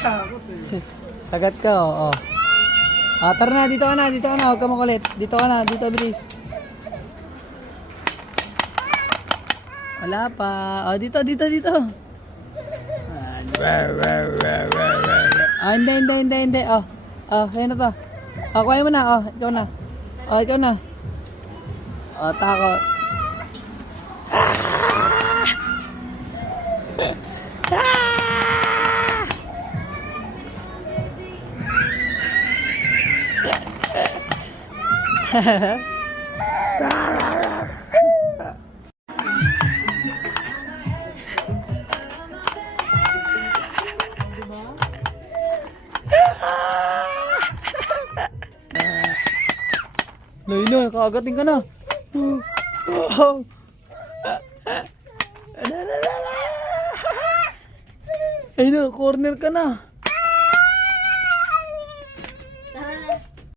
Takot eh. Kagat ka, oo. Tara na, dito ka na, dito ka na. Huwag ka makulit. Dito ka na, dito, bilis. Wala pa. Dito, dito, dito. Hindi. Kaya na to. Kuha mo na, ikaw na. Ikaw na. Takot. Loy, kakagating ka na. Ay no, corner ka na.